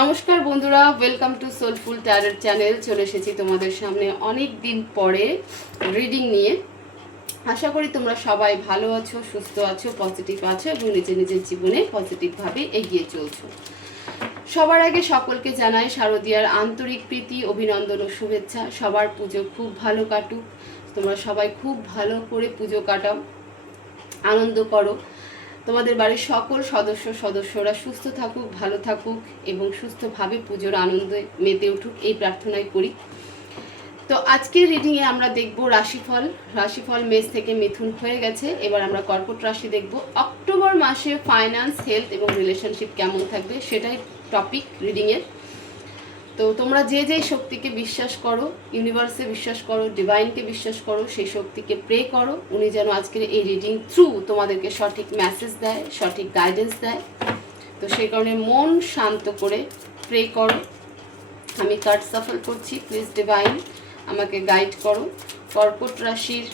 নমস্কার বন্ধুরা, welcome to soulful tarot channel. চলে এসেছি তোমাদের সামনে অনেক দিন পরে রিডিং নিয়ে। আশা করি তোমরা সবাই ভালো আছো, সুস্থ আছো, পজিটিভ আছো এবং নিজের নিজের জীবনে পজিটিভভাবে এগিয়ে চলছো। সবার আগে সকলকে জানাই শারদীয়ার আন্তরিক প্রীতি, অভিনন্দন ও শুভেচ্ছা। সবার পুজো খুব ভালো কাটুক, তোমরা সবাই খুব ভালো করে পুজো কাটাও, আনন্দ করো। তোমাদের বাড়ির সকল সদস্যরা সুস্থ থাকুক, ভালো থাকুক এবং সুস্থভাবে পুজোর আনন্দে মেতে উঠুক, এই প্রার্থনাই করি। তো আজকের রিডিংয়ে আমরা দেখব রাশিফল মেষ থেকে মিথুন হয়ে গেছে। এবার আমরা কর্কট রাশি দেখব। অক্টোবর মাসে ফাইন্যান্স, হেলথ এবং রিলেশনশিপ কেমন থাকবে সেটাই টপিক রিডিংয়ের। তো তোমরা যে যে শক্তিকে বিশ্বাস করো, ইউনিভার্সে বিশ্বাস করো, ডিভাইনকে বিশ্বাস করো, সেই শক্তিকে প্রে করো, উনি যেন আজকের এই রিডিং থ্রু তোমাদেরকে সঠিক মেসেজ দেয়, সঠিক গাইডেন্স দেয়। তো সেই কারণে মন শান্ত করে প্রে করো। আমি কার্ড সাফল করছি, প্লিজ ডিভাইন আমাকে গাইড করো। কর্কট রাশির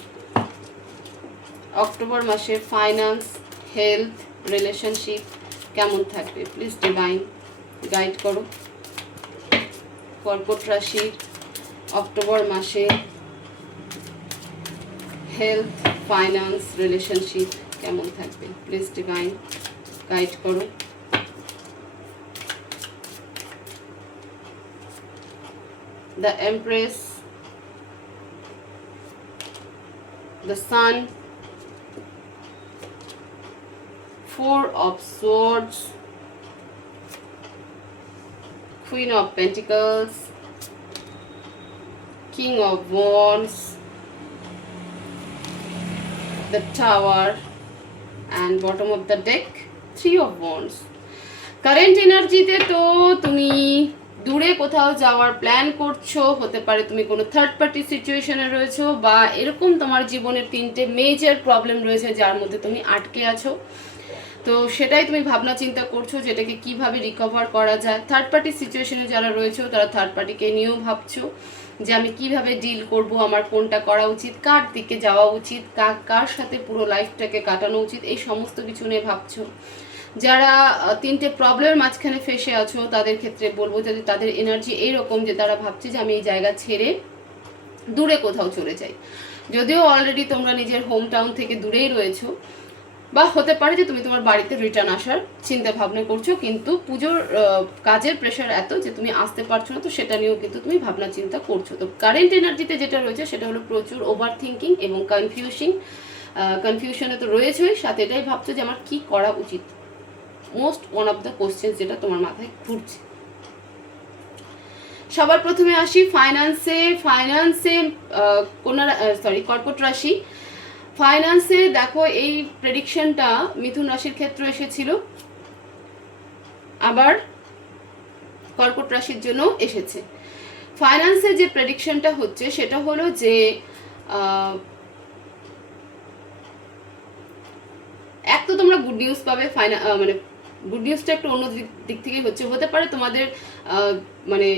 অক্টোবর মাসে ফাইন্যান্স, হেলথ, রিলেশনশিপ কেমন থাকবে, প্লিজ ডিভাইন গাইড করো। কর্কট রাশির অক্টোবর মাসে হেলথ, ফাইন্যান্স, রিলেশনশিপ কেমন থাকবে, প্লিজ ডিভাইন গাইড করো। The empress, the sun, four of swords, Queen of Pentacles, King of Wands, the Tower, and bottom of the deck, Three of Wands. Current এনার্জিতে তো তুমি দূরে কোথাও যাওয়ার প্ল্যান করছো, হতে পারে তুমি কোনো থার্ড পার্টি সিচুয়েশনে রয়েছো, বা এরকম তোমার জীবনের তিনটে মেজর প্রবলেম রয়েছে যার মধ্যে তুমি আটকে আছো। তো সেটাই তুমি ভাবনা চিন্তা করছো, যেটাকে কিভাবে রিকভার করা যায়। থার্ড পার্টি সিচুয়েশনে যারা রয়েছে তারা থার্ড পার্টিকে নিয়েও ভাবছো যে আমি কিভাবে ডিল করব, আমার কোনটা করা উচিত, কার দিকে যাওয়া উচিত, কার সাথে পুরো লাইফটাকে কাটানো উচিত, এই সমস্ত কিছু নিয়ে ভাবছো। যারা তিনটে প্রবলেমের মাঝখানে ফেসে আছো তাদের ক্ষেত্রে বলবো যে তাদের এনার্জি এইরকম যে তারা ভাবছে যে আমি এই জায়গা ছেড়ে দূরে কোথাও চলে যাই। যদিও অলরেডি তোমরা নিজের হোম টাউন থেকে দূরেই রয়েছো, বা হতে পারে যে তুমি তোমার বাড়িতে রিটার্ন আসার চিন্তা ভাবনা করছো, কিন্তু পুজোর কাজের প্রেশার এত যে তুমি আসতে পারছো না, তো সেটা নিয়েও কিন্তু তুমি ভাবনা চিন্তা করছো। তো কারেন্ট এনার্জিতে যেটা রয়েছে সেটা হলো প্রচুর ওভার থিঙ্কিং এবং কনফিউশনে তো রয়েছেই, সাথে এটাই ভাবছো যে আমার কি করা উচিত। Most one of the question যেটা তোমার মাথায় ঘুরছে। সবার প্রথমে আসি ফাইন্যান্সে কর্কট রাশি। ফাইন্যান্সে দেখো এই প্রেডিকশনটা মিথুন রাশির ক্ষেত্রে এসেছিল, আবার কর্কট রাশির জন্য এসেছে। ফাইন্যান্সে যে প্রেডিকশনটা হচ্ছে সেটা হলো যে এক তো তোমরা গুড নিউজ পাবে, মানে গুড নিউজটা একটু অন্য দিক থেকেই হচ্ছে। হতে পারে তোমাদের মানে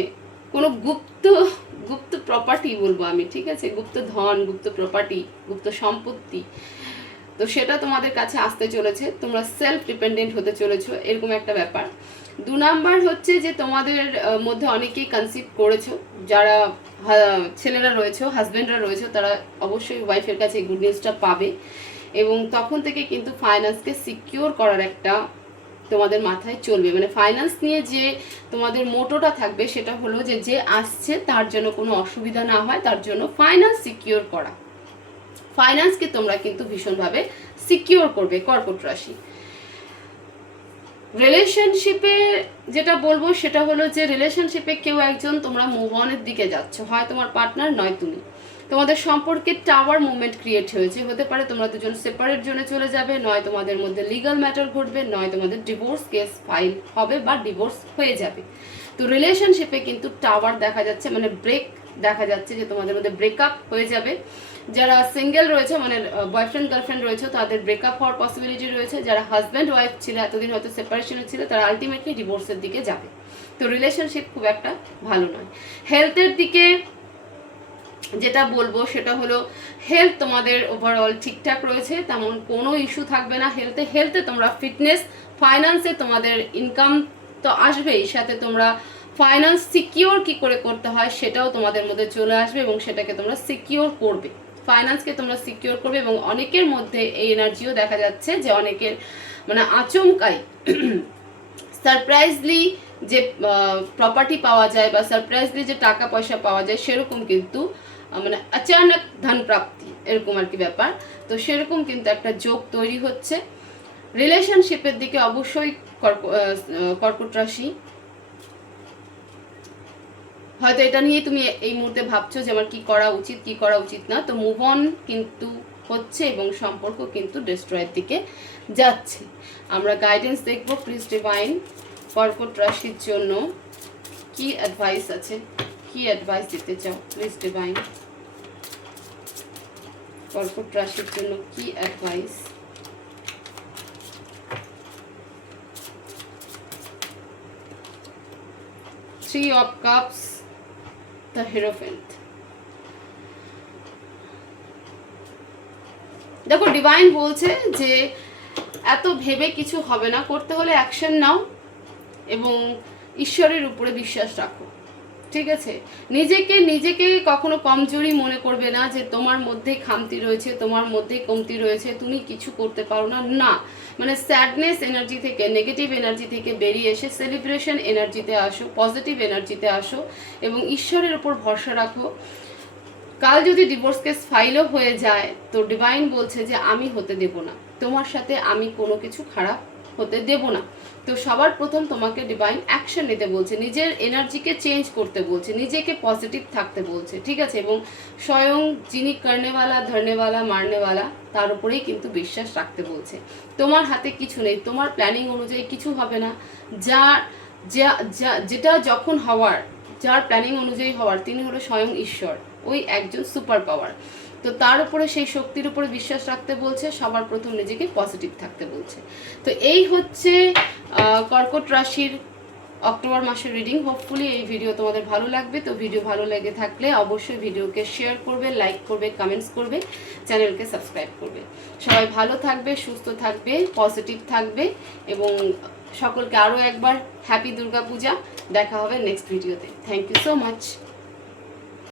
কোনো গুপ্ত প্রপার্টি বলবো আমি, ঠিক আছে, গুপ্ত ধন, গুপ্ত প্রপার্টি, গুপ্ত সম্পত্তি, তো সেটা তোমাদের কাছে আসতে চলেছে। তোমরা সেলফ ডিপেন্ডেন্ট হতে চলেছো, এরকম একটা ব্যাপার। 2 নাম্বার হচ্ছে যে তোমাদের মধ্যে অনেকেই কনসিভ করেছো, যারা ছেলেরা রয়েছে, হাজব্যান্ডরা রয়েছে, তারা অবশ্যই ওয়াইফের কাছে এই গুড নিউজটা পাবে। এবং তখন থেকে কিন্তু ফাইন্যান্সকে সিকিউর করার একটা তোমাদের মাথায় চলবে। মানে ফাইন্যান্স নিয়ে যে তোমাদের মোটোটা থাকবে সেটা হলো যে আসছে তার জন্য কোনো অসুবিধা না হয়, তার জন্য ফাইন্যান্স সিকিউর করা। ফাইন্যান্সকে তোমরা কিন্তু ভীষণভাবে সিকিউর করবে কর্কট রাশি। রিলেশনশিপে যেটা বলবো সেটা হলো যে রিলেশনশিপে কেউ একজন তোমরা মুভ অনের দিকে যাচ্ছ, হয় তোমার পার্টনার নয় তুমি। তোমাদের সম্পর্কে টাওয়ার মুভমেন্ট ক্রিয়েট হয়েছে, হতে পারে তোমরা দুজন সেপারেট জোনে চলে যাবে, নয় তোমাদের মধ্যে লিগাল ম্যাটার ঘটবে, নয় তোমাদের ডিভোর্স কেস ফাইল হবে বা ডিভোর্স হয়ে যাবে। তো রিলেশনশিপে কিন্তু টাওয়ার দেখা যাচ্ছে, মানে ব্রেক দেখা যাচ্ছে, যে তোমাদের মধ্যে ব্রেকআপ হয়ে যাবে। যারা সিঙ্গেল রয়েছে, মানে বয়ফ্রেন্ড গার্লফ্রেন্ড রয়েছে, তাদের ব্রেকআপ হওয়ার পসিবিলিটি রয়েছে। যারা হাজব্যান্ড ওয়াইফ ছিল, এতদিন হয়তো সেপারেশনে ছিল, তারা আলটিমেটলি ডিভোর্সের দিকে যাবে। তো রিলেশনশিপ খুব একটা ভালো নয়। হেলথের দিকে যেটা বলবো সেটা হলো হেলথ তোমাদের ওভারঅল ঠিকঠাক রয়েছে, তেমন কোনো ইস্যু থাকবে না হেলথে। তোমরা ফিটনেস, ফাইন্যান্সে তোমাদের ইনকাম তো আসবেই। সাথে তোমরা ফাইন্যান্স সিকিওর কি করে করতে হয় সেটাও তোমাদের মধ্যে চলে আসবে এবং সেটাকে তোমরা সিকিওর করবে, ফাইন্যান্সকে তোমরা সিকিওর করবে। এবং অনেকের মধ্যে এই এনার্জিও দেখা যাচ্ছে যে অনেকের মানে আচমকাই সারপ্রাইজলি যে প্রপার্টি পাওয়া যায় বা সারপ্রাইজলি যে টাকা পয়সা পাওয়া যায় সেরকম কিন্তু মানে অচানক ধন প্রাপ্তি এরকম আর কি ব্যাপার। তো সেরকম কিন্তু একটা যোগ তৈরি হচ্ছে। রিলেশনশিপের দিকে অবশ্যই কর্কট রাশি, হয়তো এটা নিয়ে তুমি এই মুহূর্তে ভাবছো যে আমার কি করা উচিত কি করা উচিত না, তো মুভ অন কিন্তু হচ্ছে এবং সম্পর্ক কিন্তু ডিস্ট্রয়ের দিকে যাচ্ছে। আমরা গাইডেন্স দেখবো। প্লিজ ডিভাইন কর্কট রাশির জন্য কি অ্যাডভাইস আছে, কি অ্যাডভাইস দিতে চাও প্লিজ ডিভাইন কর্কট রাশির জন্য কি advice. Three of cups, the hierophant. দেখো ডিভাইন বলছে যে এত ভেবে কিছু হবে না, করতে হলে অ্যাকশন নাও এবং ঈশ্বরের উপরে বিশ্বাস রাখো, ঠিক আছে? নিজেকে কখনো কমজোরি মনে করবে না যে তোমার মধ্যে খামতি রয়েছে, তোমার মধ্যে কমতি রয়েছে, তুমি কিছু করতে পারো না। না, মানে স্যাডনেস এনার্জি থেকে, নেগেটিভ এনার্জি থেকে বেরিয়ে এসে সেলিব্রেশন এনার্জিতে আসো, পজিটিভ এনার্জিতে আসো এবং ঈশ্বরের উপর ভরসা রাখো। কাল যদি ডিভোর্স কেস ফাইলও হয়ে যায় তো ডিভাইন বলছে যে আমি হতে দেব না, তোমার সাথে আমি কোনো কিছু খারাপ হতে দেব না। তো সবার প্রথম তোমাকে ডিভাইন অ্যাকশন নিতে বলছে, নিজের এনার্জিকে চেঞ্জ করতে বলছে, নিজেকে পজিটিভ থাকতে বলছে, ঠিক আছে? এবং স্বয়ং যিনি করনেওয়ালা ধরনেওয়ালা মারনেওয়ালা তার উপরেই কিন্তু বিশ্বাস রাখতে বলছে। তোমার হাতে কিছু নেই, তোমার প্ল্যানিং অনুযায়ী কিছু হবে না। যেটা যখন হওয়ার, যার প্ল্যানিং অনুযায়ী হওয়ার তিনি হলো স্বয়ং ঈশ্বর, ওই একজন সুপার পাওয়ার। তো তার উপরে, সেই শক্তির উপরে বিশ্বাস রাখতে বলছে, সবার প্রথম নিজেকে পজিটিভ থাকতে বলছে। তো এই হচ্ছে কর্কট রাশির অক্টোবর মাসের রিডিং। হোপফুলি এই ভিডিও তোমাদের ভালো লাগবে। তো ভিডিও ভালো লেগে থাকলে অবশ্যই ভিডিওকে শেয়ার করবে, লাইক করবে, কমেন্টস করবে, চ্যানেলকে সাবস্ক্রাইব করবে। সবাই ভালো থাকবে, সুস্থ থাকবে, পজিটিভ থাকবে এবং সকলকে আরও একবার হ্যাপি দুর্গা পূজা। দেখা হবে নেক্সট ভিডিওতে। Thank you so much.